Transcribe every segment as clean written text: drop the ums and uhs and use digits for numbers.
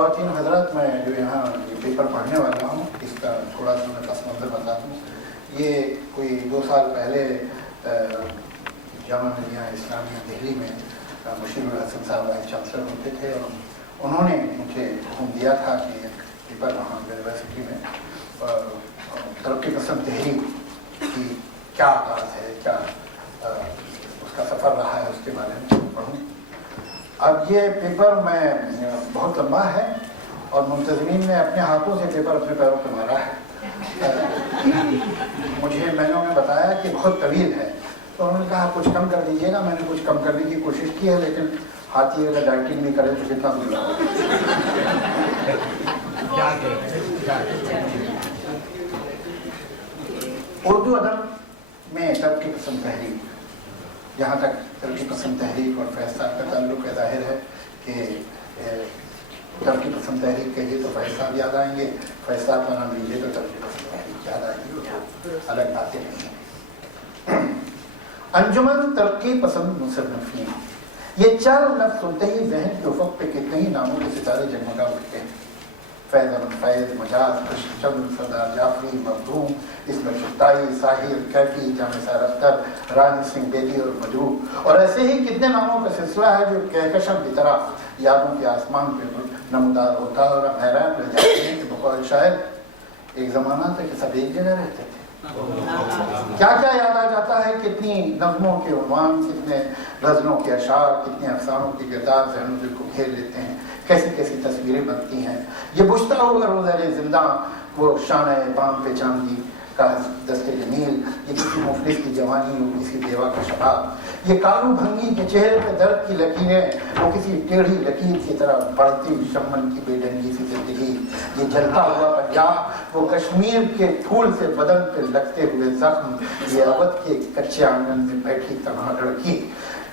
ख़वातीन हज़रात, मैं जो यहाँ ये पेपर पढ़ने वाला हूँ इसका थोड़ा सा मैं पस मंज़र बता दूँ। ये कोई 2 साल पहले जामा मिलिया इस्लामिया दिल्ली में मुशीरुल हसन साहब वाइस चांसलर होते थे और उन्होंने मुझे हुक्म दिया था कि एक पेपर वहाँ यूनिवर्सिटी में तरक्की पसंद तहरीक की क्या आगाज़ है, क्या उसका सफ़र रहा है, उसके बारे में पढ़ूँ। अब ये पेपर मैं बहुत लंबा है और मुंतज़मीन ने अपने हाथों से पेपर अपने पैरों पर मारा है। मुझे मैंने बताया कि बहुत तवील है, तो उन्होंने कहा कुछ कम कर दीजिएगा। मैंने कुछ कम करने की कोशिश की है, लेकिन हाथी अगर डाइटिंग भी करे तो कितना दूर होगा। उर्दू अदब में तरक्की पसंद तहरीक, जहाँ तक तरक्की पसंद तहरीक और फैज़ साहब का ताल्लुक़ है, जाहिर है कि तरक्की पसंद तहरीक कहिए तो फैज़ साहब याद आएंगे, फैज़ साहब का नाम लीजिए तो तरक्की पसंद तहरीक याद आएगी, तो अलग बातें नहीं हैं। अंजुमन तरक्की पसंद मुसन्निफ़ीन, ये 4 लफ्ज़ सुनते ही ज़हन के उफ़क़ पे कितने ही नामों के सितारे जगमगा उठते हैं। फैज़ अहमद फैज़, मजाज, कृष्णचंद्र, सरदार जाफरी, मखदूम, इस्मत चुगताई, साहिर, कैफी, जामिसार अख्तर, रानी सिंह बेदी और मजरू, और ऐसे ही कितने नामों का सिलसिला है जो कहकशम की तरह यादों के आसमान पर नमदार होता है। और हम हैरान रह जाते हैं कि बकौल शायद एक ज़माना था कि सब एक जगह रहते थे। क्या क्या याद आ जाता है, कितनी नज़मों के उन्वान, कितने गज़लों के अशार, कितने अफसानों के किरदार ज़हन दिल को घेर लेते हैं, कैसी कैसी तस्वीरें बनती हैं। ये बुझता हुआ रोज़े ज़िंदा, वो शान बाम पे चांदी का दस्ते जमील, ये किसी मुफलिस की जवानी, वो किसी बेवा का शबाब, ये कालू भंगी के चेहरे पे दर्द की लकीरें, वो किसी टेढ़ी लकीर की तरह बढ़ती शमन की बेढंगी सी जिंदगी, ये जलता हुआ पंजाब, वो कश्मीर के फूल से बदन पे लगते हुए जख्म, ये अवध के कच्चे आंगन में बैठी तन्हा लड़की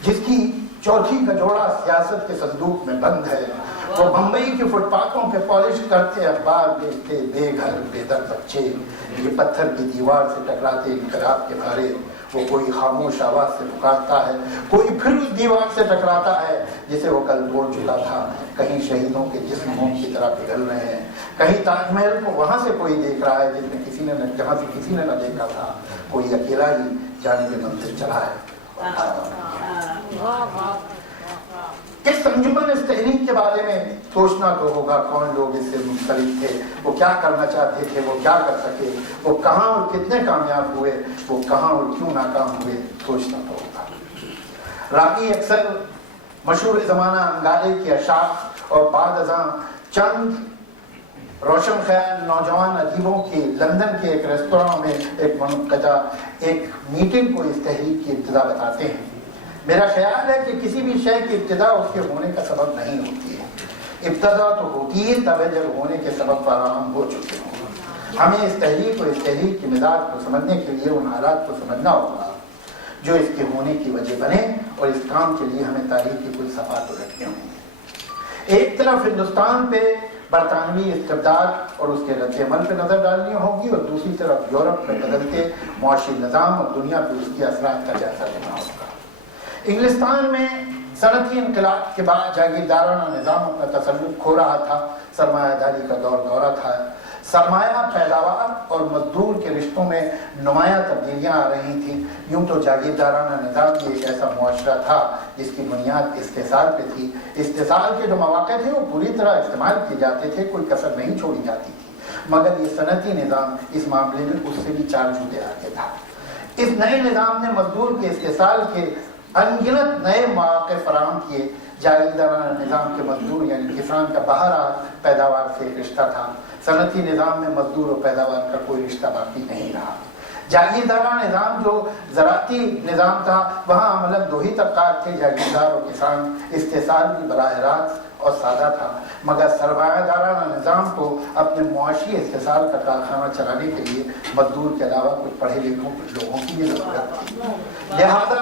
जिसकी चौथी का जोड़ा सियासत के संदूक में बंद है, वो बम्बई के फुटपाथों पे पॉलिश करते अखबार देखते बेघर बेदर बच्चे, ये पत्थर की दीवार से टकराते इनकलाब के भारे, वो कोई खामोश आवाज से पुकारता है, कोई फिर उस दीवार से टकराता है जिसे वो कल तोड़ चुका था। कहीं शहीदों के जिस्म मोम की तरह पिघल रहे हैं, कहीं ताजमहल को वहां से कोई देख रहा है जिसमें जहां से किसी ने न देखा था, कोई अकेला ही जानिब मंदिर चला है। इस अंजुमन इस तहरीक के बारे में सोचना तो होगा, कौन लोग इससे मुंसलिक थे, वो क्या करना चाहते थे, वो क्या कर सके, वो कहाँ और कितने कामयाब हुए, वो कहाँ और क्यों नाकाम हुए, सोचना तो होगा। रागी अक्सर मशहूर ज़माना अंगारे के अशार और बाद अज़ां चंद रोशन ख्याल नौजवान अदीबों की लंदन के एक रेस्तोरां में एक मुनक़दा एक मीटिंग को इस तहरीक की इब्तिदा बताते हैं। मेरा ख्याल है कि किसी भी शय की इब्तिदा उसके होने का सबब नहीं होती है, इब्तिदा तो होती है तब जब होने के सबब फराहम हो चुके हों। हमें इस तहरीक और इस तहरीक की मिजाज को समझने के लिए उन हालात को समझना होगा जो इसके होने की वजह बने, और इस काम के लिए हमें तारीख की कुछ सफ़ात रखने होंगे। एक तरफ हिंदुस्तान पे बरतानवी इस्तिबदाद और उसके रद्द-ए-अमल पे नज़र डालनी होगी, और दूसरी तरफ यूरोप में बदलते मुआशी निज़ाम और दुनिया पर उसकी असरात का जायजा लेना होगा। इंग्लिस्तान में सनती इनकलाब के बाद जागीरदाराना निज़ाम अपना तसल्लुत खो रहा था, सरमायादारी का दौरा था, सरमाया पैदावार और मजदूर के रिश्तों में नुमायां तब्दीलियाँ आ रही थी। यूँ तो जागीरदाराना निज़ाम भी एक ऐसा मुआशरा था जिसकी बुनियाद इस्तेसाल पे थी। इस्तेसाल के जो मौक़े थे वो पूरी तरह इस्तेमाल किए जाते थे, कोई कसर नहीं छोड़ी जाती थी, मगर ये सनती निज़ाम इस मामले में उससे भी 4 जूते आगे था। इस नए निज़ाम ने मजदूर के इस्तेसाल के अनगिनत नए मौक़े फराहम किए। जागीरदाराना निज़ाम के मजदूर यानी किसान का बहरहाल पैदावार से एक रिश्ता था, सनती निज़ाम में मजदूर और पैदावार का कोई रिश्ता बाकी नहीं रहा। जागीरदाराना निज़ाम जो ज़राती निज़ाम था वहाँ अमलन 2 ही तबक़ात थे, जागीरदार और किसान। इस्तेसाल भी बराह रास्त और सादा था, मगर सरमायादाराना निज़ाम को अपने मुआशी इस्तेसाल का कारखाना चलाने के लिए मजदूर के अलावा कुछ पढ़े लिखे लोगों की भी ज़रूरत थी। लिहाजा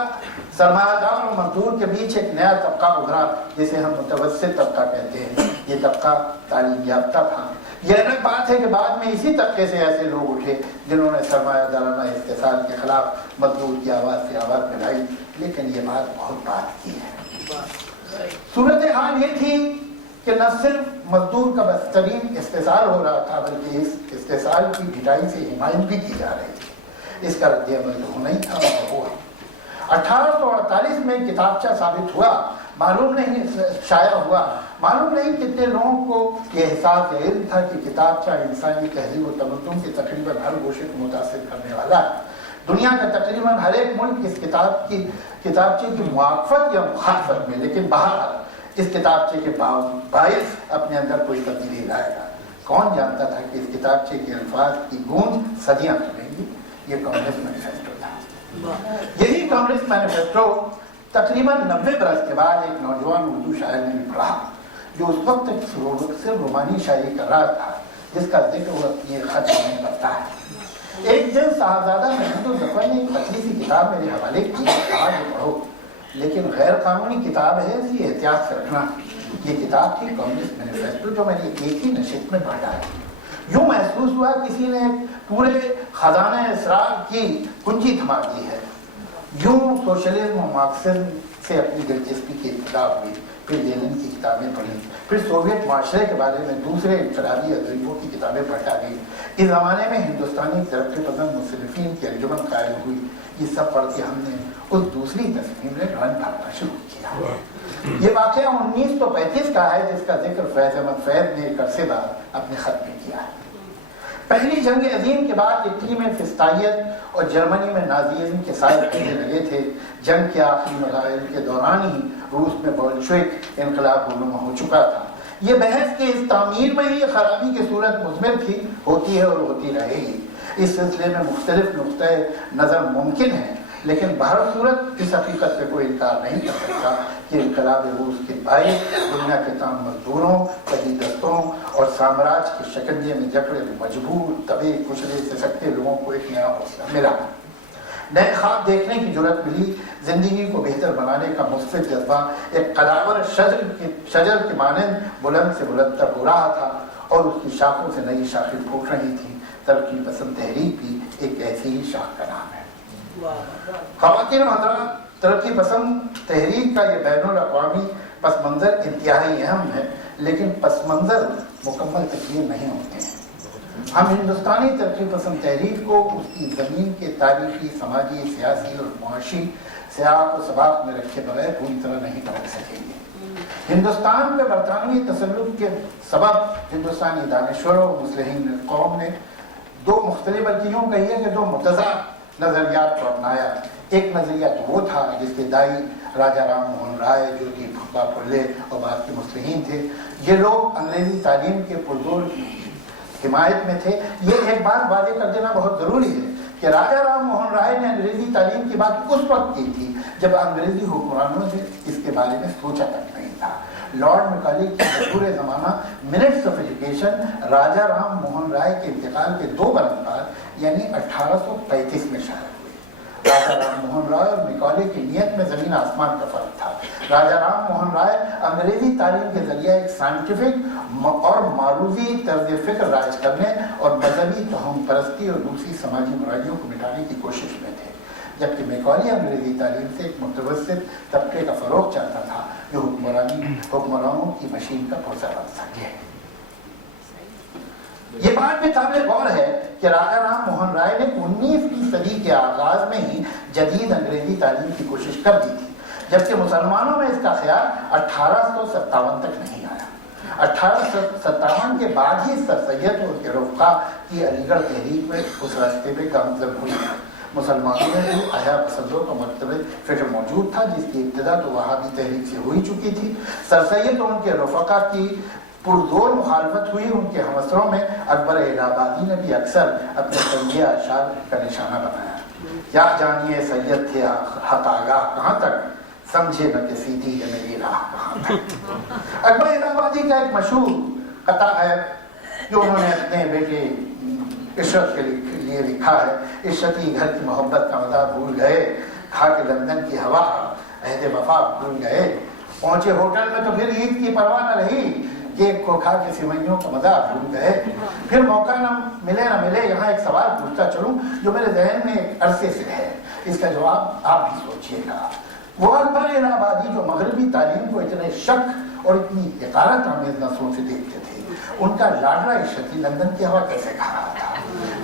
सरमायादार और मजदूर के बीच एक नया तबका उभरा जिसे हम मुतवस्सित तबका कहते हैं। ये तबका तालीम याफ्ता था। यह अलग बात है कि बाद में इसी तबके से ऐसे लोग उठे जिन्होंने सरमायादाराना इस्तेसाल के खिलाफ मजदूर की आवाज़ से आवाज़ मिलाई, लेकिन ये बात बहुत बात की है। सूरत हाल ये थी کہ نہ صرف مزدور کا بدترین استحصال ہو رہا تھا بلکہ اس استحصال کی ڈھٹائی سے حمایت بھی کی جا رہی تھی۔ اس کا رد عمل تو ہونا ہی تھا اور ہوا۔ 1848 میں کتابچہ ثابت ہوا، معلوم نہیں شائع ہوا، معلوم نہیں کتنے لوگوں کو یہ احساس علم تھا کہ کتابچہ انسانی تہذیب و تمدن کے تقریباً ہر گوشے کو متاثر کرنے والا ہے۔ دنیا کا تقریباً ہر ایک ملک اس کتابچے کی موافقت یا مخالفت میں، لیکن بہرحال اس کتابچے کے باعث اپنے اندر کوئی تبدیلی لائے گا۔ کون جانتا تھا کہ اس کتابچے کے الفاظ کی گونج صدیاں سنیں گی؟ یہ کانگریس مینیفیسٹو تھا۔ یہی کانگریس مینیفیسٹو تقریباً 90 برس کے بعد ایک نوجوان اردو شاعر نے بھی پڑھا، جو اس وقت صرف رومانی شاعری کر رہا تھا، جس کا ذکر وہ اپنی خط میں کرتا ہے۔ ایک دن صاحبزادہ محمود الظفر نے ایک پتلی سی کتاب میرے حوالے کی، کہا کہ پڑھو، لیکن غیر قانونی کتاب ہے، اس لیے احتیاط سے رکھنا۔ یہ کتاب تھی کانگریس مینیفیسٹو، جو میں نے ایک ہی نشست میں پڑھ ڈالی۔ یوں محسوس ہوا کسی نے پورے خزانہ اسرار کی کنجی تھما دی ہے۔ یوں سوشلزم و مارکسزم سے اپنی دلچسپی کی ابتدا ہوئی، پھر لینن کی کتابیں پڑھی، پھر سوویت معاشرے کے بارے میں دوسرے انقلابی ادیبوں کی کتابیں پڑھ ڈالی۔ اس زمانے میں ہندوستانی ترقی پسند مصنفین کی انجمن قائم ہوئی۔ یہ سب پڑھ کے ہم نے اس دوسری تصمیم میں رن بھرنا شروع کیا۔ یہ واقعہ 1935 کا ہے، جس کا ذکر فیض احمد فیض نے ایک عرصے بعد اپنے خط میں کیا ہے۔ پہلی جنگ عظیم کے بعد اٹلی میں فسطائیت اور جرمنی میں نازیزم کے سائے پھیلنے لگے تھے۔ جنگ کے آخری مراحل کے دوران ہی روس میں بولشوک انقلاب رونما ہو چکا تھا۔ یہ بحث کہ اس تعمیر میں ہی خرابی کی صورت مضمر تھی، ہوتی ہے اور ہوتی رہے گی۔ اس سلسلے میں مختلف نقطۂ نظر ممکن ہیں، لیکن بہر صورت اس حقیقت سے کوئی انکار نہیں کر سکتا کہ انقلاب روس کے باعث دنیا کے تمام مزدوروں، قدیدستوں اور سامراج کے شکنجے میں جکڑے مجبور، دبے کچلے سسکتے لوگوں کو ایک نیا حوصلہ ملا، نئے خواب دیکھنے کی جرأت ملی۔ زندگی کو بہتر بنانے کا مثبت جذبہ ایک قلاور شجر کے مانند بلند سے بلند تر ہو رہا تھا اور اس کی شاخوں سے نئی شاخیں پھوٹ رہی تھی۔ ترقی پسند تحریک بھی ایک ایسی ہی شاخ کا نام ہے۔ خواتین و حضرات، ترقی پسند تحریک کا یہ بین الاقوامی پس منظر انتہائی اہم ہے، لیکن پس منظر مکمل تسلیم نہیں ہوتے ہیں۔ ہم ہندوستانی ترقی پسند تحریک کو اس کی زمین کے تاریخی، سماجی، سیاسی اور معاشی سیاق و سباق میں رکھے بغیر پوری طرح نہیں پہنچ سکیں گے۔ ہندوستان پہ برطانوی تسلط کے سبب ہندوستانی دانشوروں اور مصلحین قوم نے دو مختلف، بلکہ یوں کہیے کہ دو متضاد نظریات کو اپنایا۔ ایک نظریہ تو وہ تھا جس کے دائی راجہ رام موہن رائے، جو کہ بھپا پھلے اور بعد کے مصلحین تھے، یہ لوگ انگریزی تعلیم کے پرزور حمایت میں تھے۔ یہ ایک بات واضح کر دینا بہت ضروری ہے کہ راجہ رام موہن رائے نے انگریزی تعلیم کی بات اس وقت کی تھی جب انگریزی حکمرانوں سے اس کے بارے میں سوچا تک نہیں تھا۔ لارڈ میکالے کی دستور زمانہ منٹس آف ایجوکیشن راجہ رام موہن رائے کے انتقال کے 2 برس بعد یعنی 1835 میں شائع ہوئی۔ راجہ رام موہن رائے اور میکالے کی نیت میں زمین آسمان کا فرق تھا۔ راجہ رام موہن رائے انگریزی تعلیم کے ذریعے ایک سائنٹیفک اور معروضی طرز فکر رائج کرنے اور مذہبی توہم پرستی اور دوسری سماجی برائیوں کو مٹانے کی کوشش میں تھے، جبکہ میکالے انگریزی تعلیم سے ایک متوسط طبقے کا فروغ چاہتا تھا جو حکمرانوں کی مشین کا پرزہ بن سکے۔ یہ بات بھی قابل غور ہے کہ راجہ رام موہن رائے نے 19ویں صدی کے آغاز میں ہی جدید انگریزی تعلیم کی کوشش کر دی تھی، جبکہ مسلمانوں میں اس کا خیال 1857 تک نہیں آیا۔ 1857 کے بعد ہی سر سید اور کے رفقا کی علی گڑھ تحریک میں اس راستے پہ گامزن ہوئی۔ مسلمانوں میں بھی احیا پسندوں کا مرتبہ فکر موجود تھا، جس کی ابتدا تو وہابی تحریک سے ہوئی چکی تھی۔ سر سید اور ان کے رفقا کی پرزور مخالفت ہوئی۔ ان کے ہمسروں میں اکبر الہ آبادی نے بھی اکثر اپنے تنزیہ اشعار کا نشانہ بنایا۔ کیا جانیے سید تھے حق آگاہ کہاں تک، سمجھے نہ کہ سیدھی ہے میری راہ کہاں تک۔ اکبر الہ آبادی کا ایک مشہور قطع ہے جو انہوں نے اپنے بیٹے عشرت کے لیے لکھا ہے۔ عشرتی گھر کی محبت کا مزہ بھول گئے، کھا کے لندن کی ہوا عہد وفا بھول گئے۔ پہنچے ہوٹل میں تو پھر عید کی پرواہ نہ رہی، کیک کو کھا کے سوئیوں کا مزہ بھول گئے۔ پھر موقع نہ ملے یہاں ایک سوال پوچھتا چلوں جو میرے ذہن میں ایک عرصے سے ہے، اس کا جواب آپ بھی سوچیے گا۔ وہ اکبر الہٰبادی جو مغربی تعلیم کو اتنے شک اور اتنی حقارت آمیز نظروں سے دیکھتے تھے، ان کا لاڈلا عشرتی لندن کی ہوا کیسے کھا رہا تھا،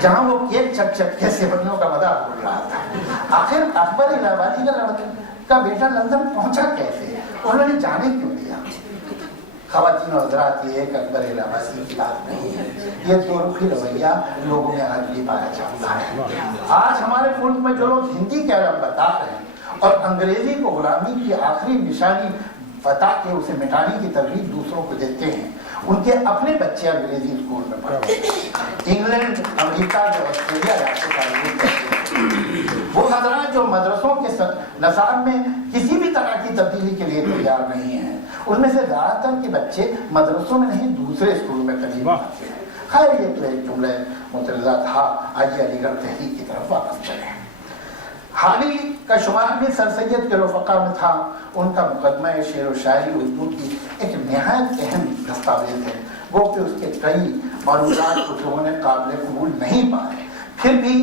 جہاں وہ کیک چک چک کے سیویوں کا مذاق اڑ رہا تھا۔ آخر اکبر الہٰبادی کا بیٹا لندن پہنچا کیسے، انہوں نے جانے کیوں دیا؟ خواتین و حضرات، یہ ایک اکبر الہٰبادی کی بات نہیں ہے، یہ دو رخی رویہ لوگوں میں آج بھی پایا جاتا ہے۔ آج ہمارے ملک میں جو لوگ ہندی کا علم بتا رہے ہیں اور انگریزی کو غلامی کی آخری نشانی بتا کے اسے مٹانے کی ترغیب دوسروں کو دیتے ہیں، ان کے اپنے بچے انگریزی اسکول میں پڑھتے ہیں، انگلینڈ، امریکہ جو آسٹریلیا سے تعلیم کرتے ہیں، وہ حضرات جو مدرسوں کے نصاب میں کسی بھی طرح کی تبدیلی کے لیے تیار نہیں ہیں، ان میں سے زیادہ تر کے بچے مدرسوں میں نہیں دوسرے اسکول میں تعلیم پاتے ہیں۔ خیر یہ تو ایک جملہ متنازع تھا، آئیے علی گڑھ تحریک کی طرف واپس چلیں۔ حالی کا شمار بھی سر سید کے رفقا میں تھا، ان کا مقدمہ شعر و شاعری اردو کی ایک نہایت اہم دستاویز ہے، وہ کہ اس کے کئی معلومات کچھ لوگوں نے قابل قبول نہیں پائے، پھر بھی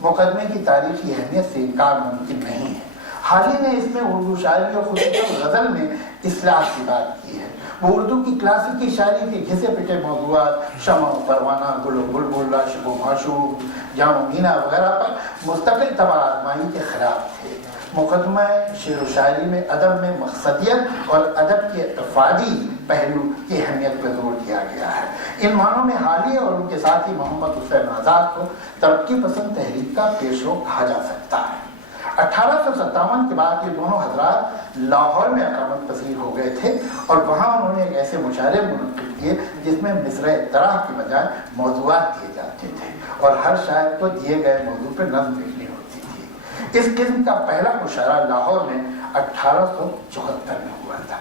مقدمے کی تاریخی اہمیت سے انکار ممکن نہیں ہے۔ حالی نے اس میں اردو شاعری اور خصوصاً غزل میں اصلاح کی بات کی ہے، وہ اردو کی کلاسیکی شاعری کے گھسے پٹے موضوعات شمع و پروانہ، گل و بلبل، عاشق و معشوق، جام و مینا وغیرہ پر مستقل طبع آزمائی کے خلاف تھے۔ مقدمہ شعر و شاعری میں ادب میں مقصدیت اور ادب کے افادی پہلو کی اہمیت پر زور دیا گیا ہے۔ ان معنوں میں حالی اور ان کے ساتھی محمد حسین آزاد کو ترقی پسند تحریک کا پیشرو کہا جا سکتا ہے۔ 1857 کے بعد یہ دونوں حضرات لاہور میں اقامت پذیر ہو گئے تھے اور وہاں انہوں نے ایک ایسے مشاعرے منعقد کیے جس میں مصرع طرح کی بجائے موضوعات دیے جاتے تھے اور ہر شاعر کو دیے گئے موضوع پہ نظم لکھنی ہوتی تھی۔ اس قسم کا پہلا مشاعرہ لاہور میں 1874 میں ہوا تھا۔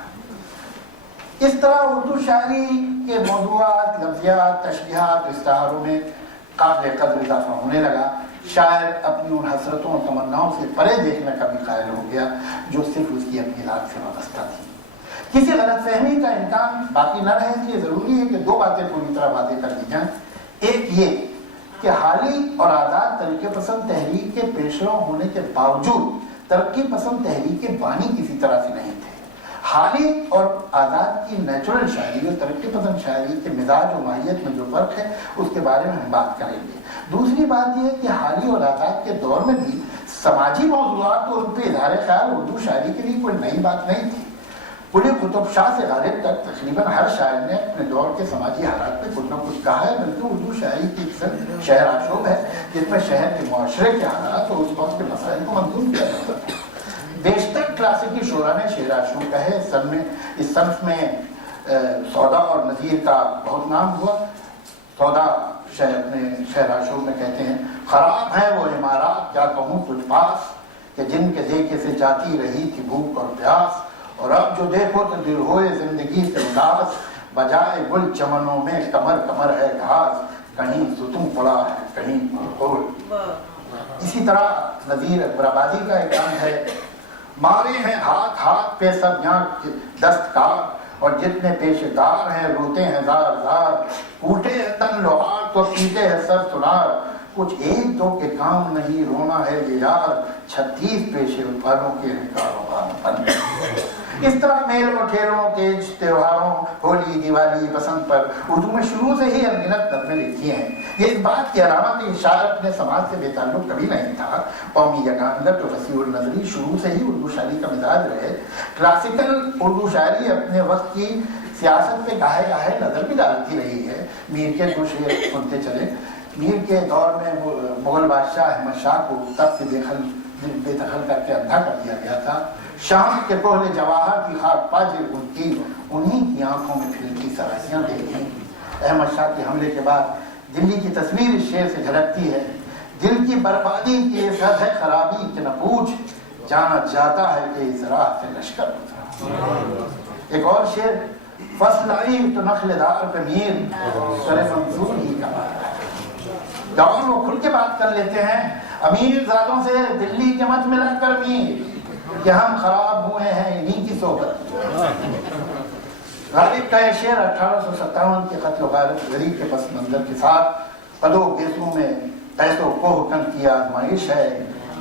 اس طرح اردو شاعری کے موضوعات، لفظیات، تشبیہات، استعاروں میں قابل قدر اضافہ ہونے لگا۔ شاعر اپنی ان حسرتوں اور تمناؤں سے پرے دیکھنے کا بھی قائل ہو گیا جو صرف اس کی اپنی ذات سے وابستہ تھی۔ کسی غلط فہمی کا امکان باقی نہ رہے، اس لیے ضروری ہے کہ دو باتیں پوری طرح واضح کر دی جائیں۔ ایک یہ کہ حالی اور آزاد ترقی پسند تحریک کے پیشرو ہونے کے باوجود ترقی پسند تحریک کے بانی کسی طرح سے نہیں تھے۔ حالی اور آزاد کی نیچرل شاعری اور ترقی پسند شاعری کے مزاج و ماہیت میں جو فرق ہے اس کے بارے میں ہم بات کریں گے۔ دوسری بات یہ ہے کہ حالی اور آزاد کے دور میں بھی سماجی موضوعات اور ان پہ اظہار خیال اردو شاعری کے لیے کوئی نئی بات نہیں تھی۔ قلی قطب شاہ سے غالب تک تقریباً ہر شاعر نے اپنے دور کے سماجی حالات پہ کچھ نہ کچھ کہا ہے، بلکہ اردو شاعری کی قسم شعر آشوب ہے جس میں شہر کے معاشرے کے حالات اور اس وقت کے مسائل کو منظور کیا جاتا ہے۔ بیشتر کلاسیکی شعراء نے شعر آشوب کا ہے۔ اس صنف میں سودا اور نذیر کا بہت نام ہوا۔ سودا شعر آشوب میں کہتے ہیں، خراب ہے وہ عمارات کیا کہوں تجھ پاس، کہ جن کے دیکھے سے جاتی رہی تھی بھوک اور پیاس، اور اب جو دیکھو تو دل ہوئے زندگی سے اداس، بجائے گل چمنوں میں کمر کمر ہے گھاس، کہیں ستون پڑا ہے کہیں پھول۔ اسی طرح نذیر اکبر آبادی کا ایک گانا ہے، مارے ہیں ہاتھ ہاتھ پہ سب یہاں دستکار، اور جتنے پیشے دار ہیں روتے ہیں زار زار، کوٹے ہیں تن لوہار تو پیتے ہیں سر سنار، کچھ ایک دو کے کام نہیں رونا ہے یہ یار، 36 پیشے والوں کے ہیں کاروبار۔ اس طرح میل و ٹھیلوں کے تہواروں، ہولی، دیوالی، بسنت پر اردو میں شروع سے ہی انگنت نظمیں لکھی ہیں۔ یہ اس بات کی علامت ہے کہ شاعر اپنے سماج سے بے تعلق کبھی نہیں تھا۔ قومی یگانگت اور وسیع النظری شروع سے ہی اردو شاعری کا مزاج رہے۔ کلاسیکل اردو شاعری اپنے وقت کی سیاست پہ گاہے گاہے نظر بھی ڈالتی رہی ہے۔ میر کے دو شعر سنتے چلے۔ میر کے دور میں مغل بادشاہ احمد شاہ کو تخت سے بے دخل کر کے اندھا کر دیا گیا تھا۔ شام کے پہلے جواہر کی خاک پاجر ان کی، انہی کی آنکھوں میں پھلتی سراسیاں دیکھیں۔ احمد شاہ کے حملے کے بعد دلی کی تصویر اس شعر سے جھلکتی ہے، دل کی بربادی کی حد ہے خرابی کہ نہ پوچھ، جانا جاتا ہے کہ اس راہ سے لشکر گزرا۔ ایک اور شعر، فصل آئی تو نخل دار پہ میر، سر منصور ہی کا بارہ ہے۔ دور وہ کھل کے بات کر لیتے ہیں، امیر زادوں سے دلی کے مت ملا کر میر، کہ ہم خراب ہوئے ہیں انہی کی صحبت۔ غالب کا یہ شعر 1857 کے قتل و غارت کے پس منظر کے ساتھ قدو بیسوں میں قیس و کوہ کن کی آزمائش ہے،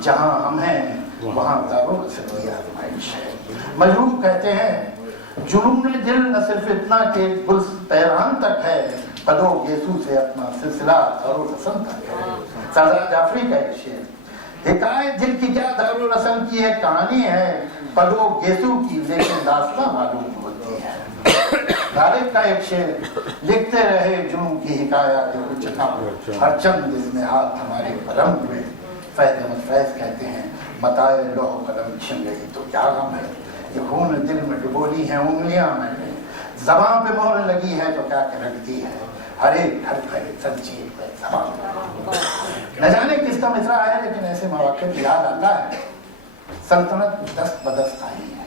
جہاں ہم ہیں वहाँ दारुल असल की आजमाइश है। मजरूब कहते हैं जुनून दिल न सिर्फ इतना कि गुल पैरान तक है, पदो गेसू से अपना सिलसिला दारुल असल तक है। सरदार जाफरी का एक शेर, हिकायत दिल की क्या दारुल असल की एक कहानी है, पदो गेसू की लेकिन दास्तां मालूम होती है। गालिब का एक शेर, लिखते रहे जुनून की हिकायत कुछ कम, हर चंद इसमें हाथ हमारे कलम हुए। फैज अहमद फैज कहते हैं मताए लौह कलम छिन गई तो क्या गम है, ये खून दिल में डुबोली है उंगलियां मैंने, ज़बान पे मोहर लगी है तो क्या लगती है, हर एक संजीव पे ज़बान। न जाने किसका मिसरा है, लेकिन ऐसे मौके पे याद आता है सल्तनत दस्त बदस्त आई है।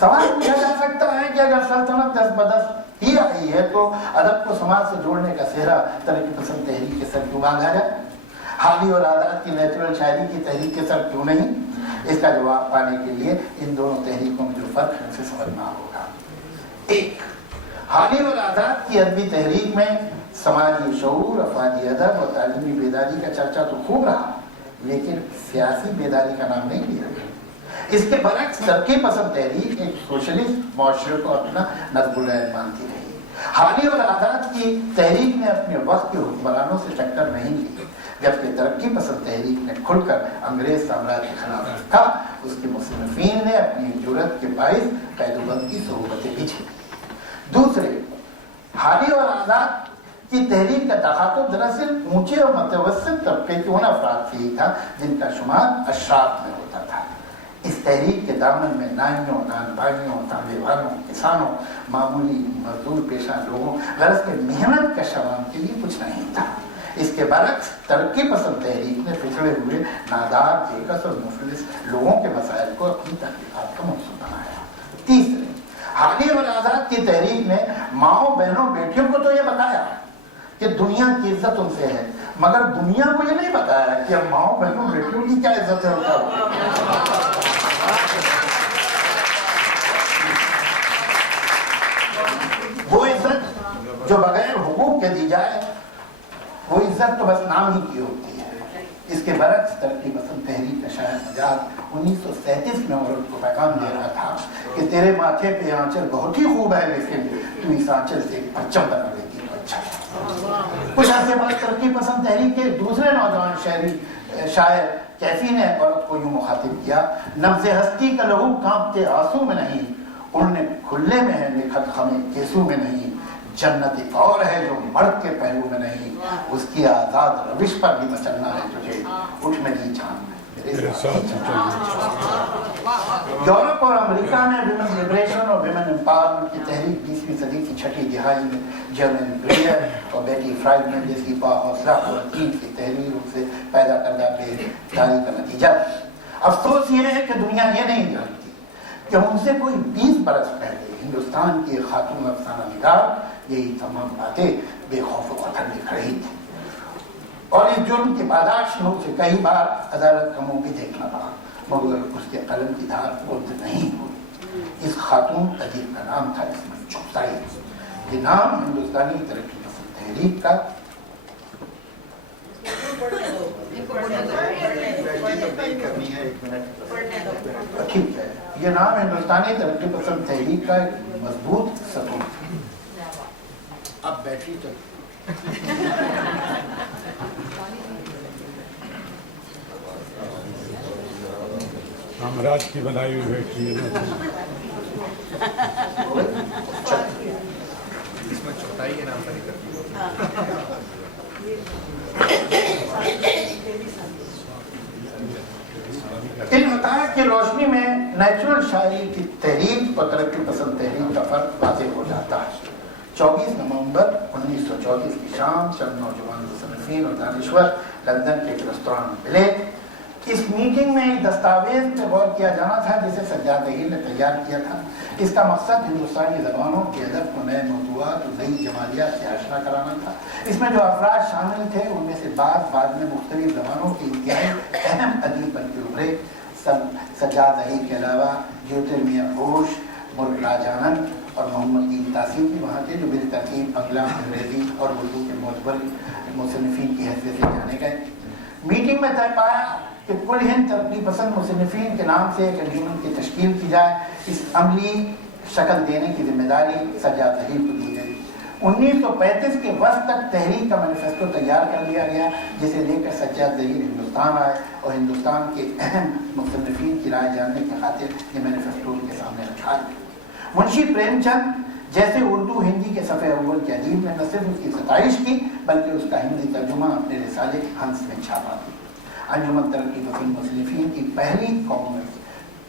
सवाल पूछा जा सकता है कि अगर सल्तनत दस्त बदस्त ही आई है तो अदब को समाज से जोड़ने का सेहरा तरक्की पसंद तहरीक के सर क्यों बांधा जाए, हाली और आज़ाद की नेचुरल शायरी की तहरीक के सर क्यों नहीं? इसका जवाब पाने के लिए इन दोनों तहरीकों में जो फर्क है उसे समझना होगा। एक, हाली और आज़ाद की अदबी तहरीक में समाजी शऊर, अफवादी अदब और तालीमी बेदारी का चर्चा तो खूब रहा, लेकिन सियासी बेदारी का नाम नहीं लिया गया। इसके बरक्स तरक्की पसंद तहरीक एक सोशलिस्ट माशरे को अपना नज़्म-उल-ऐन मानती रही। हाली और आज़ाद की तहरीक ने अपने वक्त के हुक्मरानों से टक्कर नहीं ली, जबकि तरक्की पसंद तहरीक ने खुलकर अंग्रेज साम्राज्य के खिलाफ रखा। उसके मुसन्निफीन ने अपनी जुर्रत के बाइस कैदोबंद की सोहबतें भी झेली। दूसरे, हाली और आज़ाद की तहरीक का तखातुब दरअसल ऊंचे और मतवस्सित तबके के उन अफराद से ही था जिनका शुमार अशराफ में होता था। इस तहरीक के दामन में नाइयों, नानबागियों, तांबे वालों, किसानों, मामूली मजदूर पेशा लोगों, गरज के मेहनत का शवाम के लिए कुछ नहीं था। इसके बरक्स तरक्की पसंद तहरीक ने पिछड़े हुए नादार, बेकस और मुफलिस लोगों के मसाइल को अपनी तहकीकात का मौजू बनाया। तीसरे, हाली और आज़ाद की तहरीक ने माओ, बहनों, बेटियों को तो ये बताया कि दुनिया की इज्जत उनसे है, मगर दुनिया को ये नहीं बताया कि अब माओ, बहनों, बेटियों की क्या इज्जत है उनका। वो इज्जत जो बगैर हुकूक के दी जाए, वो इज्जत तो बस नाम ही की होती है। इसके बरक्स तरक्की पसंद तहरीक का शायर मजाक 1937 में औरत को पैगाम दे रहा था कि तेरे माथे पे आंचल बहुत ही खूब है, लेकिन तू इस आंचल से परचम बना लेती तो अच्छा है। कुछ अर्से बाद तरक्की पसंद तहरीक के दूसरे नौजवान शायर कैफी ने औरत को यूं मुखातिब किया, नब्ज़े हस्ती का लहू कांपते आंसू में नहीं, उड़ने खुले में है लिखत हमें केसू में नहीं, जन्नत एक और है जो मर्द के पहलू में नहीं, उसकी आजाद रविश पर भी मचलना है तुझे, उठ मेरी जान मेरे साथ। यूरोप और अमेरिका में विमेन लिबरेशन और विमेन एम्पावरमेंट की तहरीक 20वीं सदी की छठी दिहाई में जर्मन ब्रेयर और बेटी फ्राइडमैन जैसी बाहौसला ख़वातीन की तहरीरों से पैदा करदा बेदारी का नतीजा। अफसोस ये है कि दुनिया ये नहीं जानती कि उनसे कोई 20 बरस पहले हिंदुस्तान की खातून अफसाना निगार यही तमाम बातें बेखौफ वतन लिख रही थी, और इस जुर्म की पादाश में उसे कई बार अदालत का मुंह भी देखना पड़ा, मगर उसके कलम की धार बुलंद नहीं हुई। इस खातून अदीब का नाम था इसमें चुगताई। ये नाम हिंदुस्तानी तरक्की पसंद तहरीक का ठीक है, ये नाम हिंदुस्तानी तरक्की पसंद तहरीक का एक मजबूत सतून। अब बैटरी तो हमराज की बनाई हुई बैटरी है इसमें चौथाई के नाम पर ही करती इन बताया कि रोशनी में नेचुरल शायरी की तहरीक और तरक्की पसंद तहरीक का फर्क वाज़ेह हो जाता है। 24 नवंबर 1934 की शाम चंद नौजवान मुसन्निफीन और दानिश्वर लंदन के एक रेस्तरां में मिले। इस मीटिंग में एक दस्तावेज पर गौर किया जाना था जिसे सज्जाद दहील ने तैयार किया था। इसका मकसद हिंदुस्तानी ज़बानों के अदब को नए मौज़ूआत और नई जमालियात से आशना कराना था। इसमें जो अफराद शामिल थे उनमें से बाद में मुख्तलिफ ज़बानों के इंतहाई अहम अदीब बन के उभरे। सज्जाद दहील के अलावा ज्योतिर्मय घोष, मुल्क राजानंद और मोहम्मद दीन तासीम भी वहाँ थे, जो बिलतरतीब बंगला, अंग्रेज़ी और उर्दू के मोतबर मुसन्निफीन की हैसियत से जाने गए। मीटिंग में तय पाया कि कुल हिंद तरक्की पसंद मुसन्निफीन के नाम से एक अंजुमन की तश्कील की जाए। इस अमली शक्ल देने की जिम्मेदारी सज्जाद ज़हीर को दी गई। 1935 के वक्त तक तहरीक का मैनिफेस्टो तैयार कर लिया गया, जिसे लेकर सज्जाद ज़हीर हिंदुस्तान आए और हिंदुस्तान के अहम मुसन्निफीन की राय जानने की खातिर ये मैनिफेस्टो उनके सामने रखा गया। मुंशी प्रेमचंद जैसे उर्दू हिंदी के सफ़े अव्वल के अदीब ने न सिर्फ उसकी सताइश की बल्कि उसका हिंदी तर्जुमा अपने रिसाले हंस में छापा था। अंजुमन तरक्की पसंद मुसन्निफीन की पहली कांग्रेस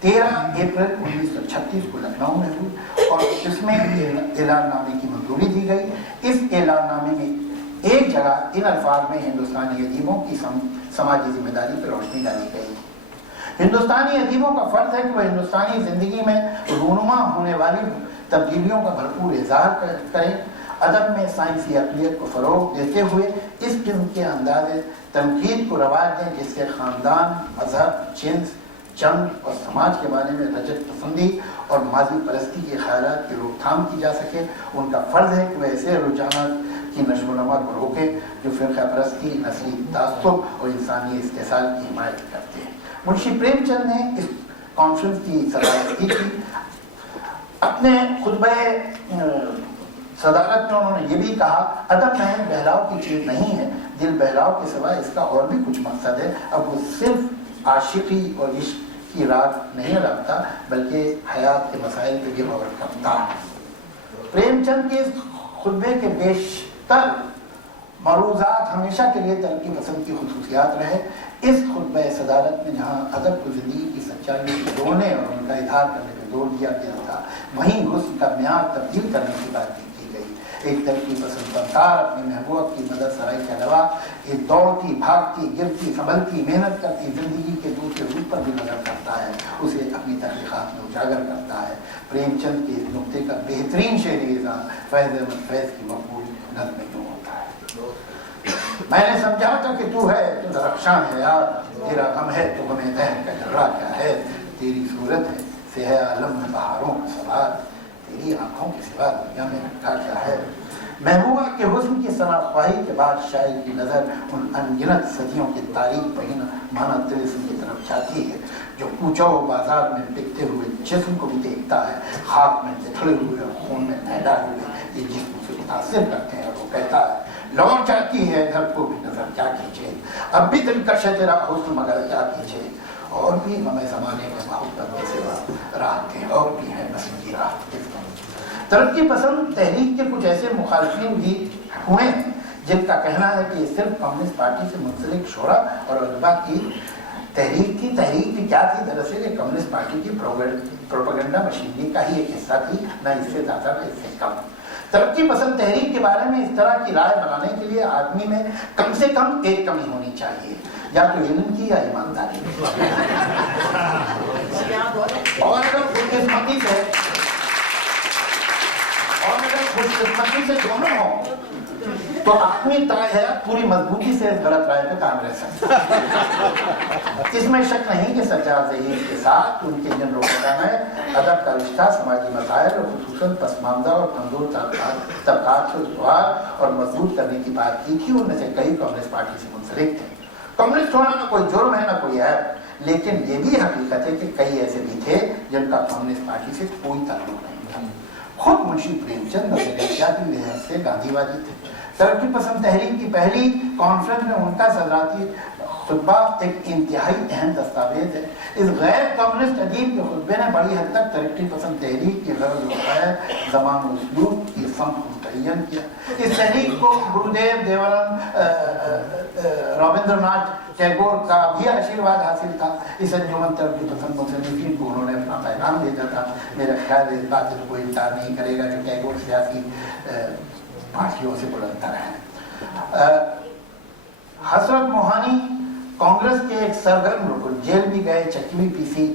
13 अप्रैल 1936 को लखनऊ में हुई और इसमें ऐलाननामे की मंजूरी दी गई। इस ऐलाननामे में एक जगह इन अल्फाज में हिंदुस्तानी अदीबों की समाजी जिम्मेदारी पर रोशनी डाली गई। हिंदुस्तानी अदीबों का फर्ज है कि वह हिंदुस्तानी जिंदगी में रूनुमा होने वाली तब्दीलियों का भरपूर इज़हार करें। अदब में साइंसी अक़लियत को फ़रोग़ देते हुए इस किस्म के अंदाज़ तनकीद को रवाज दें जिससे ख़ानदान, मजहब, जिन्स, जंग और समाज के बारे में रजत पसंदी और माजी परस्ती के ख़यालात की रोकथाम की जा सके। उनका फ़र्ज़ है कि वह ऐसे रुझानात की नशोनुमा को रोकें जो फ़िरक़ा परस्ती, नस्ली तअस्सुब और इंसानी इस्तेसाल की हिमायत करते हैं। मुंशी प्रेमचंद ने इस कॉन्फ्रेंस की सदारत की थी। अपने खुतबे सदारत में उन्होंने ये भी कहा, अदब महज बहलाव की चीज़ नहीं है, दिल बहलाव के सिवा इसका और भी कुछ मकसद है। अब वो सिर्फ आशिकी और इश्क की रात नहीं रखता बल्कि हयात के मसाइल पे भी गौर करता है। प्रेमचंद के इस खुतबे के बेशतर मरूज़ात हमेशा के लिए तरक्की पसंद की खुसूसियात रहे। इस खुतबे सदारत में जहाँ अदब को ज़िंदगी की सच्चाई को जोड़ने और उनका इज़हार करने पर जोर दिया गया था, वहीं हुस्न का म्यार तब्दील करने की बात की गई। एक तरक्की पसंद फनकार अपनी महबूबा की मदद सराई के अलावा एक दौड़ती, भागती, गिरती, संभलती, मेहनत करती ज़िंदगी के दूसरे रूप पर भी नजर करता है, उसे अपनी तहक़ीक़ात में उजागर करता है। प्रेमचंद के इस नुक्ते का बेहतरीन शेरी इज़हार फैज़ अहमद फैज़ की मकबूल नज़्म में क्यों होता है। मैंने समझा था कि तू है तो दरख्शां है यार, तेरा गम है तो हमें दहन का झगड़ा क्या है, तेरी सूरत है से है आलम में बहारों का सवाल, तेरी आंखों के सिवा दुनिया में रखा क्या है। महबूबा के हुस्न की सनाख्वाही के बाद शायर की नज़र उन अनगिनत सदियों के तारीख पहिना माना तिलिस्म की तरफ जाती है जो कूचो बाजार में बिकते हुए जिस्म को भी देखता है। खाक में बिखरे हुए और खून में नहला हुए ये जिस्म से मुतासिर करते हैं और वो कहता है लौट जाती है घर को भी नजर क्या कीजिए, अब भी दिलकश है तेरा हुस्न मगर क्या कीजिए, और भी हमें ज़माने में मोहब्बत के सिवा राहत के और भी है नस्ल की राहत। तरक्की पसंद तहरीक के कुछ ऐसे मुखालिफिन भी हुए हैं जिनका कहना है कि ये सिर्फ कम्युनिस्ट पार्टी से मुंसलिक शोरा और अदबा की तहरीक थी। तहरीक की क्या थी? दरअसल ये कम्युनिस्ट पार्टी की प्रोपेगेंडा मशीनरी का ही एक हिस्सा थी, न इससे ज़्यादा न इससे कम। तरक्की पसंद तहरीक के बारे में इस तरह की राय बनाने के लिए आदमी में कम से कम एक कमी होनी चाहिए, या तो इल्म की या ईमानदारी की। और अगर खुशकिस्मती से दोनों हो तो आदमी तय है पूरी मजबूती से गलत राय पे काम रह सकता है। इसमें शक नहीं कि सज्जाद ज़हीर के साथ उनके जिन रोकथाम है अदब का रिश्ता समाजी मसाइल और खुसूसन पसमानदा और कमजोर तबकात से उसवार और मजबूत करने की बात की थी। उनमें से कई कम्युनिस्ट पार्टी से मुंसलिक थे। कम्युनिस्ट होना ना कोई जुर्म है ना कोई ऐब, लेकिन ये भी हकीकत है कि कई ऐसे भी थे जिनका कम्युनिस्ट पार्टी से कोई ताल्लुक नहीं था। खुद मुंशी प्रेमचंद नजरियाती लिहाज से गांधीवादी थे। तरक्की पसंद तहरीक की पहली कॉन्फ्रेंस में उनका सदराती खुतबा एक इंतहाई अहम दस्तावेज है। इस गैर कम्युनिस्ट अदीब के खुतबे ने बड़ी हद तक तरक्की पसंद तहरीक की गरज वक़ायत ज़मान उसलूब की समत को मुतय्यन किया। इस तहरीक को गुरुदेव देवानंद रविंद्रनाथ टैगोर का भी आशीर्वाद हासिल था। इस अंजुमन तरक्की पसंद मुसन्निफीन को उन्होंने अपना पैगाम भेजा था। मेरा ख्याल इस बात से कोई इनकार नहीं करेगा कि टैगोर सियासी पार्टियों से बुलंदतर है। हसरत मोहानी कांग्रेस के एक सरगर्म रुकन, जेल भी गए, चक्की भी पीसी,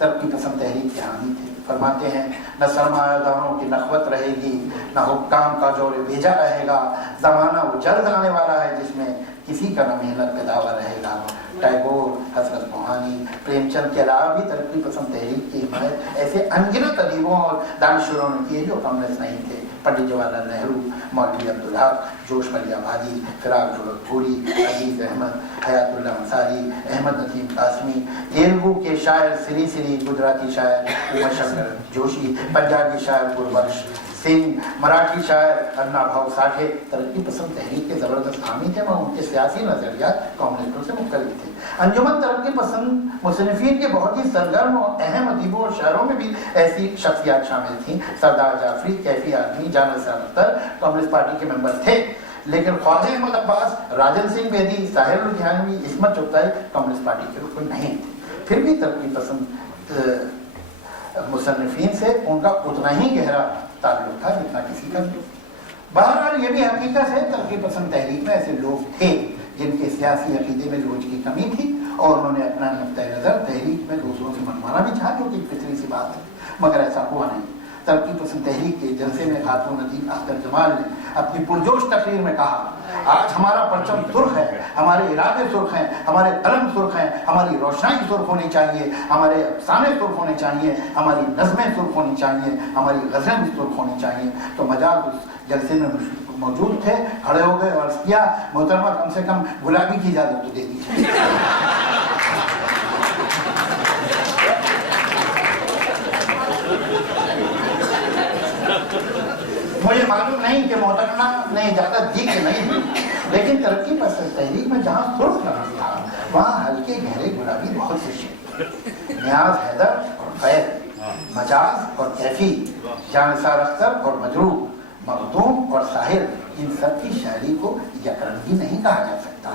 तरक्की पसंद तहरीक के हामी थे। फरमाते हैं न सरमायादारों की नखवत रहेगी, न हुक्काम का जोर भेजा रहेगा, ज़माना वो जल्द आने वाला है जिसमें किसी का न मेहनत का दावा रहेगा। टैगोर, हसरत मोहानी, प्रेमचंद के अलावा भी तरक्की पसंद तहरीक की हिमायत ऐसे अनगिनत अदीबों और दानिशवरों ने की है जो कम्युनिस्ट नहीं थे। पंडित जवाहरलाल नेहरू, मौलवी अब्दुल हक, जोश मलिया आबादी, फिराक ढोलकपुरी, अजीज अहमद, हयातुल्लाह अंसारी, अहमद नदीम कासमी, तेलुगु के शायर सिरी सिरी, गुजराती शायर उमर शंकर जोशी, पंजाबी शायर गुरबख्श सिंह, मराठी शायर अन्ना भाऊ साठे तरक्की पसंद तहरीक के ज़बरदस्त हामी थे और उनके सियासी नज़रियात कम्युनिस्टों से मुख्तलिफ थे। अंजुमन तरक्की पसंद मुसन्निफीन के बहुत ही सरगर्म और अहम अदीबों और शायरों में भी ऐसी शख्सियात शामिल थीं। सरदार जाफरी, कैफी आदमी, जान निसार अख्तर कम्युनिस्ट पार्टी के मेंबर थे, लेकिन ख्वाजा अहमद अब्बास, राजन सिंह बेदी, साहिर लुधियानवी, इस्मत चुगताई कम्युनिस्ट पार्टी के रुकन नहीं थे। फिर भी तरक्की पसंद मुसन्निफीन से उनका उतना ही गहरा ताल्लुक था जितना किसी का भी। बहरहाल ये भी हकीकत है, तरक्की पसंद तहरीक में ऐसे लोग थे जिनके सियासी अकीदे में लोच की कमी थी और उन्होंने अपना नुक्ता नज़र तहरीक में दूसरों से मनवाना भी चाहा, जो कि फितरी सी बात है, मगर ऐसा हुआ नहीं। तरक्की पसंद तहरीक के जलसे में खातून अदीब अख्तर जमाल ने अपनी पुरजोश तकरीर में कहा, आज हमारा परचम सुर्ख है, हमारे इरादे सुर्ख हैं, हमारे कलम सुर्ख हैं, हमारी रोशनाई सुर्ख होनी चाहिए, हमारे अफसाने सुर्ख होने चाहिए, हमारी नज़में सुर्ख होनी चाहिए, हमारी गज़लें भी सुर्ख होनी चाहिए। तो मजाक उस जलसे में मौजूद थे, खड़े हो गए और किया, मोहतरमा कम से कम गुलाबी की इजाज़त तो दे दीजिए। मुझे मालूम नहीं कि मोहतरमा ने इजाज़त दी कि नहीं दी, लेकिन तरक्की पसंद तहरीक में जहाँ सुर्ख लगा था वहाँ हल्के गहरे गुलाबी बहुत से शेर, नियाज हैदर और फैज, मजाज और कैफी, जानसार अख्तर और मजरूह, मखदूम और साहिर, इन सब की शायरी को यकरंगी नहीं कहा जा सकता।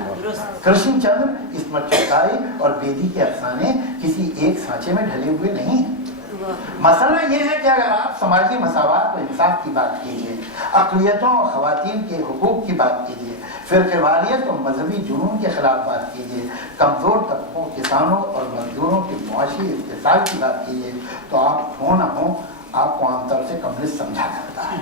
कृष्ण चंद्र, इस्मत चुगताई और बेदी के अफसाने किसी एक सांचे में ढले हुए नहीं हैं। मसला ये है कि अगर आप समाजी मसावात और इंसाफ की बात कीजिए, अक़लियतों और ख़वातीन के हुकूक की बात कीजिए, फ़िरक़ेवारियत और मजहबी जुनून के ख़िलाफ़ बात कीजिए, कमज़ोर तबकों, किसानों और मजदूरों के मुआशी इत्तिसाल की बात कीजिए, तो आप हो न हो आपको आमतौर से कम्युनिस्ट समझा जाता है।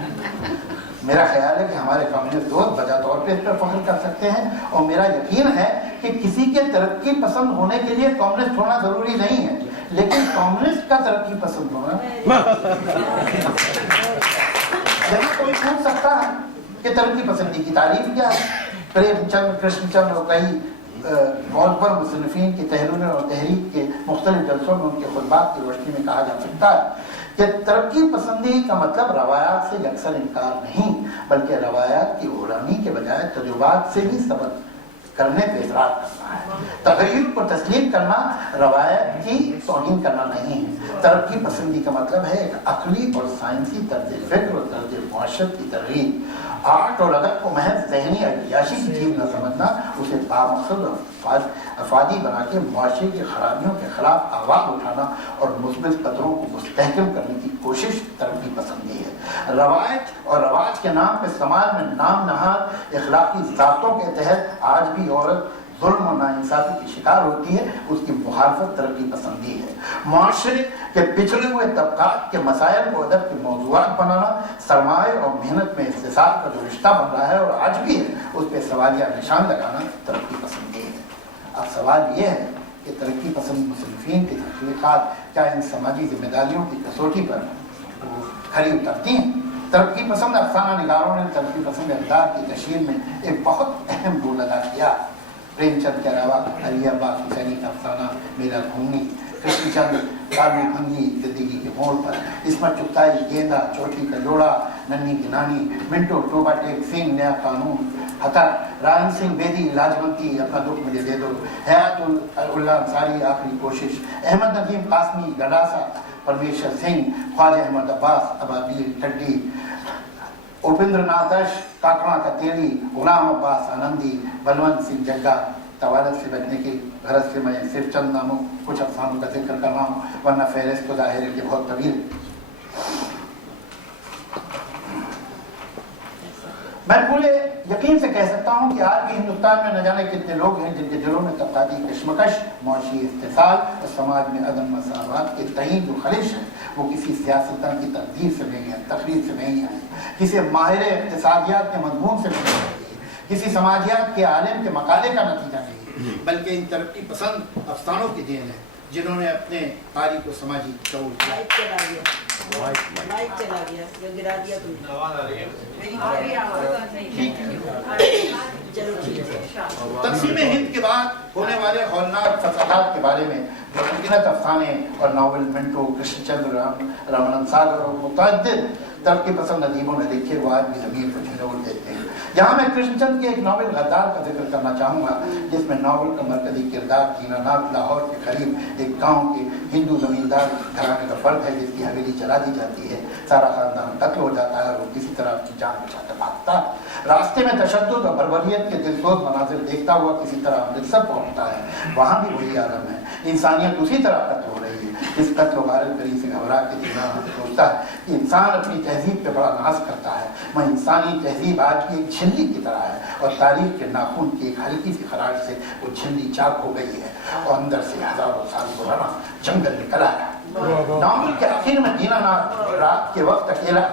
मेरा ख्याल है कि हमारे कम्युनिस्ट दोस्त बजा तौर पर इस पर फख्र कर सकते हैं और मेरा यकीन है कि किसी के तरक्की पसंद होने के लिए कम्युनिस्ट होना ज़रूरी नहीं है, लेकिन कम्युनिस्ट का तरक्की पसंद होना यहाँ कोई पूछ सकता है कि तरक्की पसंदी की तारीफ क्या है। प्रेमचंद, कृष्णचंद और कई मौजूदा मुसन्निफीन की तहरीर और तहरीक के मुख्तलिफ जलसों में उनके खुतबात की रोशनी में कहा जा सकता है कि तरक्की पसंदी का मतलब रवायात से अक्सर इनकार नहीं, बल्कि रवायात की गुलामी के बजाय तजुर्बात से भी सबक करने पर इसरार करना है। तगय्युर को तस्लीम करना रवायत की तौहीन करना नहीं है। तरक्की पसंदी का मतलब है एक अक्ली और साइंसी तर्ज फ़िक्र और तर्ज मुआशरत की तरगीब। आर्ट और अदब को महज ज़हनी अयाशी की चीज़ न समझना, उसे बामकसद और अफादी बना के मुआशरे की खराबियों के खिलाफ आवाज़ उठाना और मुस्बित कदरों को मुस्तहकम करने की कोशिश तरक्की पसंदी है। रवायत और रवाज के नाम पर समाज में नाम नहाद इखलाकी ज़ाब्तों के तहत आज भी औरत जुल्म और नाइंसाफी की शिकार होती है, उसकी मुखालफत तरक्की पसंदी है। मुआशरे के पिछड़े हुए तबकात के मसाइल को अदब के मौज़ूआत बनाना, सरमाए और मेहनत में इस्तिसाल का जो रिश्ता बन रहा है और आज भी है, उस पर सवालिया निशान लगाना तरक्की पसंदी है। अब सवाल ये है कि तरक्की पसंद मुसन्निफीन की तहक़ीक़ात क्या इन समाजी जिम्मेदारियों की कसौटी पर खरी उतरती हैं? तरक्की पसंद अफसाना निगारों ने तरक्की पसंद इक़दार की तशहीर में एक बहुत अहम रोल अदा किया। प्रेमचंद के अलावा अली अब्बास हुसैनी का अफसाना मेरा घूमनी, कृष्णचंद्र काबू भंगी ज़िंदगी के मोड़ पर, इस्मत चुगताई गेंदा, चोटी का जोड़ा, नन्ही की नानी, मिंटो, टोबा टेक सिंह, नया कानून, हतर, राजन सिंह बेदी, लाजवंती, अपना दुख मुझे दे दो, हयातुल्लाह अंसारी, आखिरी कोशिश, अहमद नदीम कासमी, गडासा, परमेश्वर सिंह, ख्वाजा अहमद अब्बास, अबाबीर टड्डी, उपेंद्र नाथश, काकड़ा का तेली, गुलाम अब्बास आनंदी, बलवंत सिंह जग्गा। तवालत से बचने की गरज से मैं सिर्फ चंद नामों कुछ अफसानों का जिक्र कर रहा हूँ, वरना फहरिस्त तो जाहिर है कि बहुत तवील। मैं पूरे यकीन से कह सकता हूँ कि आज भी हिंदुस्तान में न जाने कितने लोग हैं जिनके दिलों में तबकाती कश्मकश, मुआशी इस्तिसाल और समाज में अदम मसावत के तहीं जो खलिश है, वो किसी सियासतदान की तकदीर से नहीं है, तकरीर से नहीं है, किसी माहिर इक़्तिसादियात के मज़मून से नहीं है, किसी समाजियात के आलिम के मकाले का नतीजा नहीं है, बल्कि इन तरक्की पसंद अफसानों की देन है। जिन्होंने अपने पारी को समाजी तौर किया। लाइट चला गया जो गिरा दिया तुमने। चलो ठीक है। तक़सीम हिंद के बाद होने वाले हौलनाक फसादात के बारे में जो अनगिनत अफसाने और नावल मिंटो, कृष्णचंद्र, रामानंद सागर और मुतअद्दिद तरक्की पसंद अदीबों ने लिखे वो आज भी ज़मीन को झंझोड़ देते हैं। यहाँ मैं कृष्णचंद्र के एक नावल गद्दार का जिक्र करना चाहूँगा, जिसमें नावल का मरकज़ी किरदार दीनानाथ लाहौर के करीब एक गाँव के हिंदू ज़मींदार घराने का फर्द है जिसकी हवेली चला दी जाती है। सारा खानदान कत्ल हो जाता है और वो किसी तरह अपनी जान बचाकर भागता है। रास्ते में तशद्दुद और बर्बरियत के दिलसोज मनाजिर देखता हुआ किसी तरह अमृतसर पहुँचता है। वहाँ भी वही आलम है, इंसानियत उसी तरह कत्ल हो रही है। इस कत्ल वारत गरी से घबरा के दीनानाथ सोचता है कि इंसान अपनी तहजीब पे बड़ा नाज करता है। वह इंसानी तहजीब आज की एक झिल्ली की तरह है और तारीख के नाखून की एक हल्की सी खराश से वो झिल्ली चाक हो गई है और अंदर से हजारों साल पुराना जंगल निकला है। नावल के आखिर में दीनानाथ रात के वक्त अकेला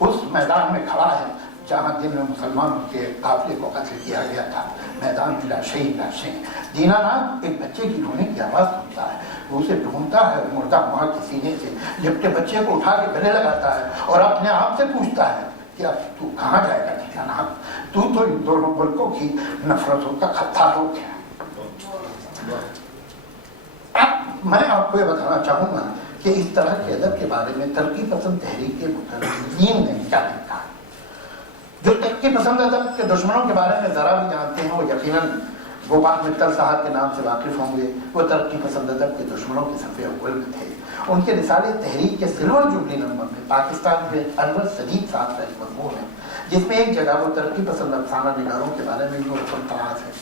उस मैदान में खड़ा है जहाँ दिन में मुसलमानों के काफिले को कत्ल किया गया था। मैदान में लाशें। दीनानाथ एक बच्चे की रोने की आवाज़ सुनता है, वो उसे ढूंढता है, मुर्दा माँ के सीने से लिपटे बच्चे को उठा के गले लगाता है और अपने आप से पूछता है कि अब तू कहाँ जाएगा दीनानाथ? तू तो इन दोनों मुल्कों की नफरतों का खत्ता हो गया। अब मैं आपको ये बताना चाहूँगा कि इस तरह के अदब के बारे में तरक्की पसंद तहरीक के मुतल्लिक़ीन ने क्या लिखा है। जो तरक्की पसंद अदब के दुश्मनों के बारे में ज़रा भी जानते हैं वो यकीनन गोपाल मित्तल साहब के नाम से वाकिफ होंगे। वो तरक्की पसंद अदब के दुश्मनों के सफ़े अव्वल में थे। उनके रिसाले तहरीक के सिल्वर जुबली नंबर में पाकिस्तान के अनवर सदीद साहब का एक मज़मून है, जिसमें एक जगह वो तरक्की पसंद अफसाना निगारों के बारे में जो फरमात है।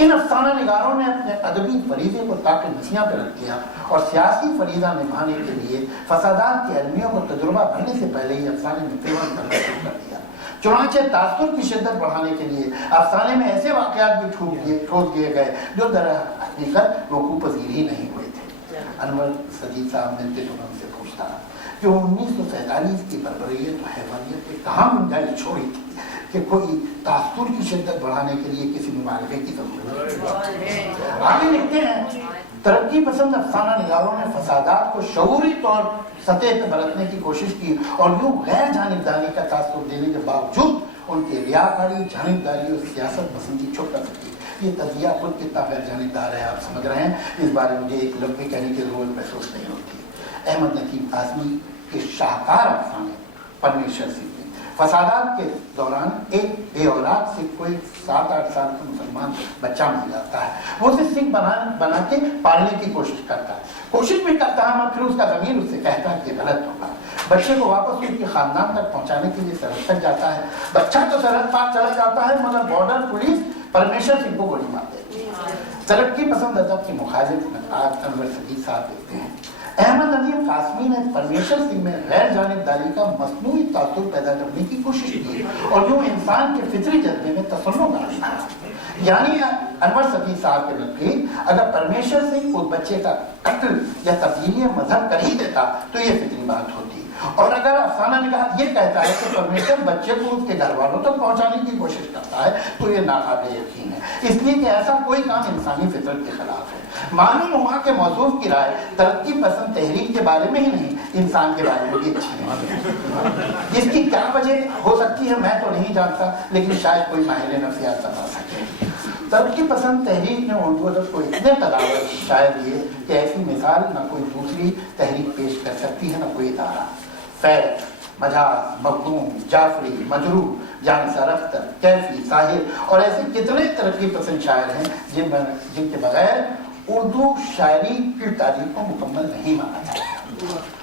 इन अफसाना निगारों ने अपने अदबी फरीज़े को ताकि नसियाँ पर रख दिया और सियासी फरीज़ा निभाने के लिए फसादात की अलमियों को तजुर्बा भरने से पहले ही अफसाने में पेवर करना शुरू कर दिया। चुनांचे तासुर की शिद्दत बढ़ाने के लिए अफसाने में ऐसे वाक़यात भी ठोक दिए गए जो दर हकीकत वकूफ़ पज़ीर ही नहीं हुए थे। अनवर सदीद साहब मिलते तो उनसे पूछता कि 1947 की बर्बरियत और हैवानियत के कहाँ गुंजाइश छोड़ी थी कि कोई तासुर की शिद्दत बढ़ाने के लिए किसी मुबालगे की जरूरत है। आगे लिखते हैं, तरक्की पसंद अफसाना निगारों ने फसादात को शऊरी तौर सतह पर बरतने की कोशिश की और यूँ गैर जानिबदारी का तासुर देने के बावजूद उनकी रियाकारी, जानिबदारी और सियासत पसंदी छुप कर सकी। ये तजिया खुद कितना गैर जानिबदार है आप समझ रहे हैं, इस बारे में मुझे एक लफ्ज़ भी कहने की जरूरत महसूस नहीं होती। अहमद नकीम काज़मी के शाहकार अफसाने परमेश्वर सिंह फसादात के दौरान एक बे औलाद से कोई 7-8 साल का मुसलमान बच्चा मिल जाता है। वो उसे सिख बना के पालने की कोशिश करता है मगर फिर उसका ज़मीर उससे कहता है कि गलत होगा। बच्चे को वापस उसके खानदान तक पहुंचाने के लिए सरहद तक जाता है। बच्चा तो सरहद पार चला जाता है मगर बॉर्डर पुलिस परमेश्वर सिंह को गोली मार देती है। तरक्की पसंद अदब के मुखालिफ नक़ाद अनवर सदीद साहब लिखते हैं, अहमद नदीम कासमी ने परमेश्वर सिंह में गैर जानिबदारी का मसनूई तासुर पैदा करने की कोशिश की और यूँ इंसान के फितरी जज्बे में तसल्लुम डाला। यानी अनवर सदीद साहब के नज़दीक अगर परमेश्वर सिंह उस बच्चे का कत्ल या तब्दीली मजहब कर ही देता तो ये फितरी बात होती, और अगर अफसाना निगाह ये कहता है कि परमेश्वर बच्चे को उसके घर वालों तक पहुंचाने की कोशिश करता है तो ये नाकाबिल यकीन है, इसलिए कि ऐसा कोई काम इंसानी फितरत के खिलाफ है। मालूम हुआ के मौजूद की राय तरक्की पसंद तहरीक के बारे में ही नहीं इंसान के बारे में भी अच्छी नहीं। इसकी क्या वजह हो सकती है मैं तो नहीं जानता, लेकिन शायद कोई माहिर नफ्सियात बता सके। तरक्की पसंद तहरीक ने उर्दू अदब को इतने तदावत शायद ये कि ऐसी मिसाल न कोई दूसरी तहरीक पेश कर सकती है न कोई इदारा। फैज़, मजाज, मखदूम, जाफरी, मजरू, जानिसार अख्तर, कैफी, साहिर और ऐसे कितने तरक्की पसंद शायर हैं जिनके बगैर उर्दू शायरी की तारीख को मुकम्मल नहीं माना जाता।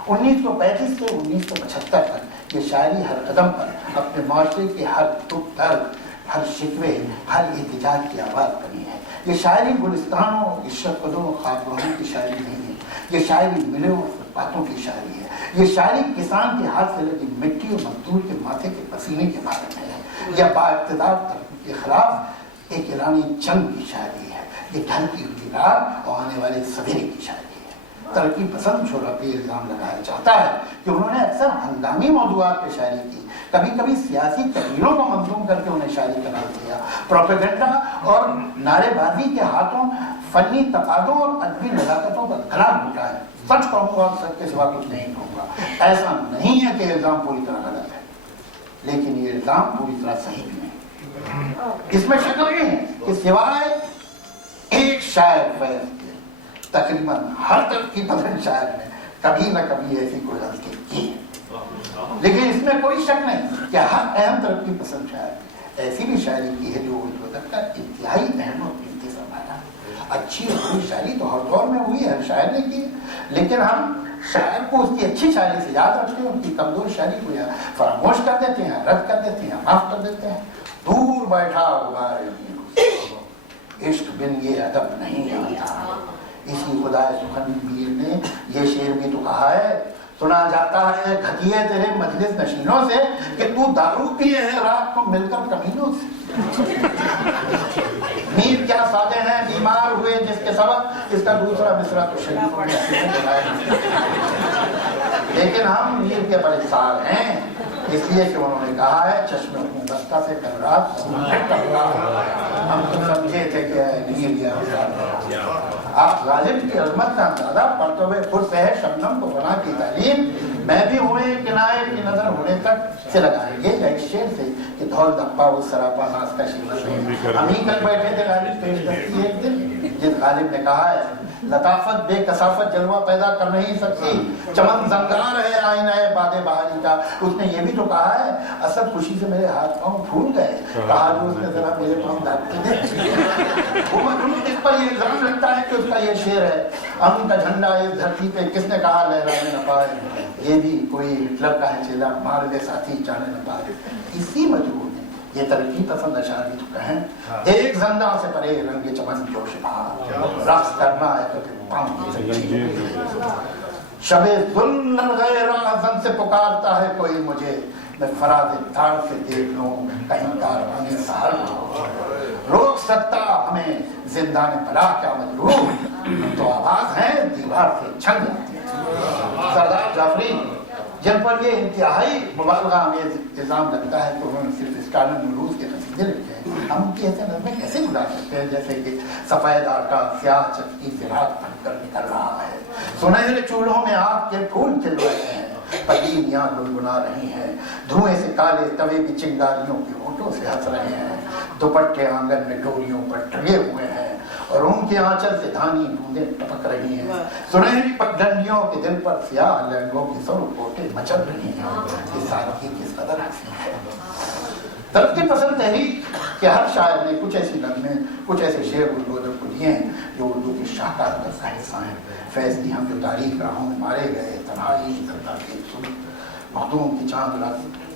1935 से 1975 तक ये शायरी हर कदम पर अपने माशरे के हर दुख दर्द, हर शिकवे, हर एहतिजाज की आवाज़ बनी है। ये शायरी गुलिस्तानों, इश्क कदों, ख्वाबगहों की शायरी नहीं है, ये शायरी मिलों और बातों की शायरी है। ये शायरी किसान के हाथ से लगी मिट्टी और मजदूर के माथे के पसीने के बारे में है। यह बाइक़्तिदार तरक्की के खिलाफ एक ईरानी जंग की शायरी है। ये ढलती हुई रात और आने वाले सवेरे की शायरी है। तरक्की पसंद शोरा पे इल्ज़ाम लगाया जाता है कि उन्होंने अक्सर हंगामी मौज़ूआत पे शायरी की, कभी कभी सियासी तहरीरों को मंजूम करके उन्हें शायरी करार दिया। प्रोपेगेंडा और नारेबाजी के हाथों फनी तकादों और अदबी नजाकतों का गला घुटा है। सच कहूंगा और सच के सिवा कुछ नहीं कहूंगा। ऐसा नहीं है कि इल्जाम पूरी तरह गलत है, लेकिन ये इल्जाम पूरी तरह सही भी नहीं। इसमें शक नहीं है कि सिवाय एक शायर फैज के तकरीबन हर तरफ की पसंद शायर ने कभी न कभी ऐसी कोई गलती की है। लेकिन इसमें कोई शक नहीं कि हर अहम तरफ की पसंद शायर ऐसी भी शायरी की है जो का इंतहाई अहम और कीमती सरमाया। अच्छी और बुरी शायरी तो हर दौर में हुई है, हर शायर ने की, लेकिन हम शायर को उसकी अच्छी शायरी से याद रखते हैं, उनकी कमजोर शायरी को या फरामोश कर देते हैं, रद्द कर देते हैं, माफ कर देते हैं। दूर बैठा इश्क बिन ये अदब नहीं आता। इसी खुदाए सुखन मीर ने ये शेर भी तो कहा है, सुना जाता है घटिए तेरे मजलिस नशीनों से कि तू दारू पिए है रात को मिलकर कमीनों से। मीर क्या सादे हैं बीमार हुए जिसके सबब, इसका दूसरा मिसरा तो शरीफों में बताया। लेकिन हम मीर के बड़े सार हैं, इसलिए कि उन्होंने कहा है चश्मे बस्ता से कल रात हम तो समझे थे कि मीर आप गालिब की अजमत का अंदाजा पढ़ते हुए खुद से है शबनम को बना की तालीम मैं भी हुए किनारे की नजर होने तक से लगाएंगे। एक शेर से कि धौल दप्पा उस सरापा नाश का शिवर। हम ही कल बैठे थे गालिब पेश करती एक दिन, जिस गालिब ने कहा है लताफत बेकसाफत जलवा पैदा कर नहीं सकती, चमन जंगार है आईना है बादे बहारी का। उसने ये भी तो कहा है असद खुशी से मेरे हाथ पांव फूल गए, कहा जो उसने जरा मेरे पांव दाबते दे। वो मतलब इस पर ये इल्जाम लगता है कि उसका ये शेर है अमन का झंडा इस धरती पे किसने कहा लहराने न पाए, ये भी कोई हिटलर का है चेला मार दे साथी जाने न पाए। इसी मजबूर ने ये तरक्की पसंद अशारी तो कहें एक जिंदा से परे रंगे चमन जोश रक्स करना है तो शबे जुल्म गैर से पुकारता है कोई मुझे, मैं फराज तार से देख लूं कहीं कारवाने सहर रोक सकता हमें जिंदा ने भला क्या मजरूर, तो आवाज है दीवार से छन जाती है। सरदार जाफरी जिन पर ये इंतहाई मुबालगा अमेज इल्जाम लगता है तो उन्होंने सिर्फ स्टालिन रूस के कसीदे लिखे हैं, हम उनकी ऐसे नज़में कैसे भुला सकते हैं जैसे कि सफेद आटा स्याह चक्की से रात बनकर निकल रहा है, सुनहरे चूल्हों में आग के फूल खिल रहे हैं, पतीलियां गुनगुना रही हैं, धुएं से काले तवे की चिंगारियों के होठों से हंस रहे हैं, दुपट्टे आंगन में डोरियों पर टंगे हुए हैं और उनके आंचल से धानी बूंदें टपक रही हैं, सुनहरी पगडंडियों के दिल पर स्याह लहंगों की सौ कोटे मचल रही हैं। ये सादगी किस कदर हंसी है। तरक्की पसंद तहरीक के हर शायर ने कुछ ऐसी नज़में कुछ ऐसे शेर उर्दू को दिए हैं जो उर्दू की शाहकार का हिस्सा हैं। फैज की हम जो तारीख राहों में मारे गए, तन्हाई मखदूम की चांद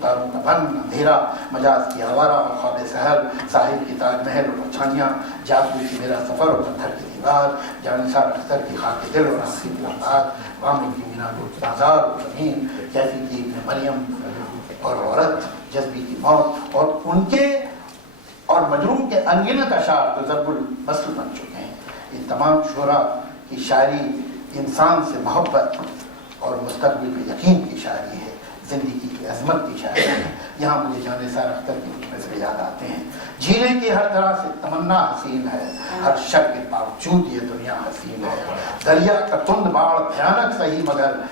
तारों का बन अंधेरा, मजाज की आवारा और ख्वाब सहर, साहिब की ताजमहल और पछानियाँ, जासूस की मेरा सफ़र और पत्थर की दीवार, जानिसार अख्तर की खाके दिल और आंसी की मुलाकात, वामिन की मीना बाजार और ज़मीन, कैफी की इब्न मरियम और औरत, जज्बी की मौत और उनके और मजरूम के अनगिनत अशार जो ज़रबुल मसल बन चुके हैं। इन तमाम शुरा की शायरी इंसान से मोहब्बत और मुस्तक़बिल पे यकीन की शायरी है, जिंदगी की अजमत की शायरी है। यहाँ मुझे जानिसार अख्तर के कुछ मिसरे याद आते हैं। जीने की हर तरह से तमन्ना हसीन है, हर शक के बावजूद ये दुनिया हसीन है, दरिया का तुंद बाढ़ भयानक सही मगर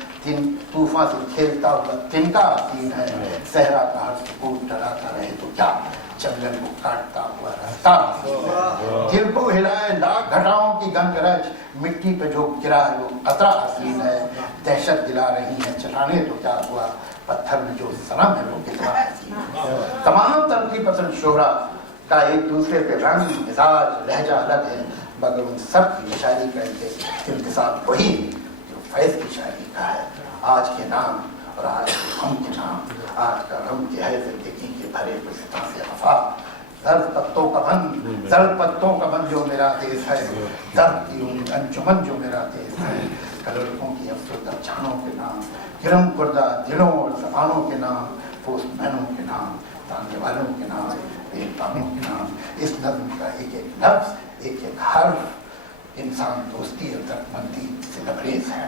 तूफान से खेलता हुआ तिनका हसीन है, सहरा का हर सुकून डराता रहे तो क्या, जंगल को काटता हुआ रास्ता दिल को हिलाए लाख घटाओं की गंगरज, मिट्टी पे जो गिरा है वो कतरा हसीन है, दहशत दिला रही है चटाने तो क्या हुआ, पत्थर में जो सनम है वो कितना हसीन है। तमाम तरक्की पसंद शोहरा का एक दूसरे पे रंग मिजाज लहजा अलग है, मगर उन सब की शायरी का इंतसाब वही जो फैज की शायरी का है। आज के नाम और आज के हम के नाम, आज का रंग के है जिंदगी के भरे पुस्ता से वफा, दर्द पत्तों का बन, दर्द पत्तों का बन जो मेरा देश है, दर्द की अंजुमन जो मेरा देश है, कलरकों की अफसरदा जानों के नाम, गिरम कुर्दा दिलों और जबानों के नाम, पोस्टमैनों के नाम, ताने वालों के नाम, बेतानों के नाम। इस नज़्म का एक एक लफ्ज़ एक एक हर्फ इंसान दोस्ती और दर्दमंदी से लबरेज है।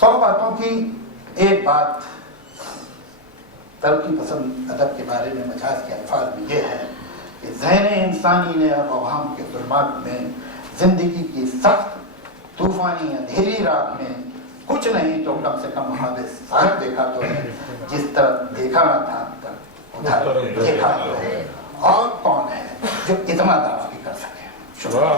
100 बातों की एक बात तरक्की पसंद अदब के बारे में मजाज के अल्फाज में ये है कि ज़हन इंसानी ने अब अवाम के जुल्मात में ज़िंदगी की सख्त तूफ़ानी अंधेरी रात में कुछ नहीं तो कम से कम वहाँ साहब देखा तो है, जिस तरफ देखा ना था उधर देखा तो है। और कौन है जो इतना दावा भी कर सके? शुक्रिया।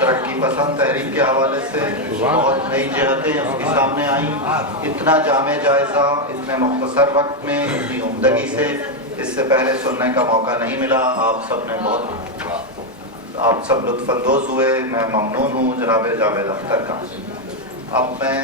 तरक्की पसंद तहरीक के हवाले से बहुत नई जहतें उसके सामने आई। इतना जामे जायज़ा इतने मुख्तसर वक्त में इतनी उम्दगी से इससे पहले सुनने का मौका नहीं मिला। आप सब लुत्फ़अंदोज़ हुए। मैं ममनून हूँ जनाब जावेद अख्तर का। अब मैं